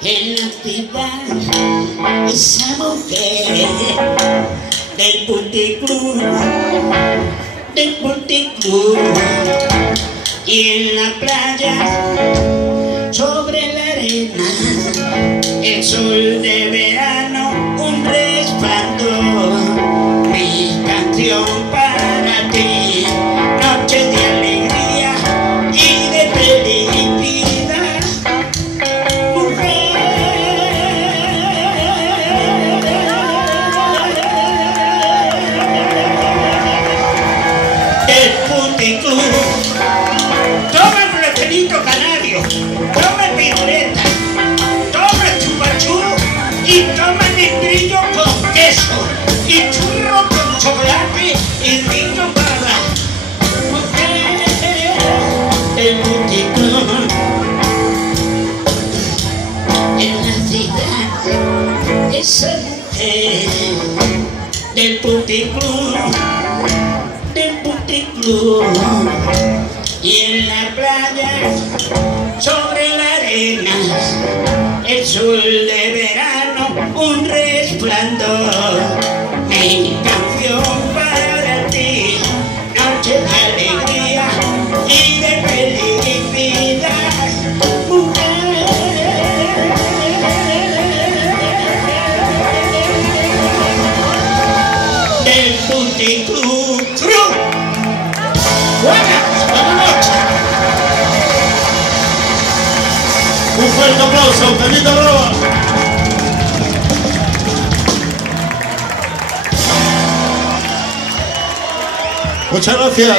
En la ciudad, esa mujer del puticlub, y en la playa, sobre la arena, el sol de verano, un resplandor, mi canción para ti, noche de alegría y de felicidad, mujer del puticlub. Toma el refresquito canario, toma el piruleta, toma el chupachú y toma el membrillo con queso y churro con chocolate y vino para mujer del puticlub. En la ciudad, esa mujer del puticlub, y en la playa, sobre la arena, el sol de verano, un resplandor, mi canción para ti, noche de alegría y de felicidad, mujer del puticlub. Buenas noches. Un fuerte aplauso, Pedrito Roa. Muchas gracias.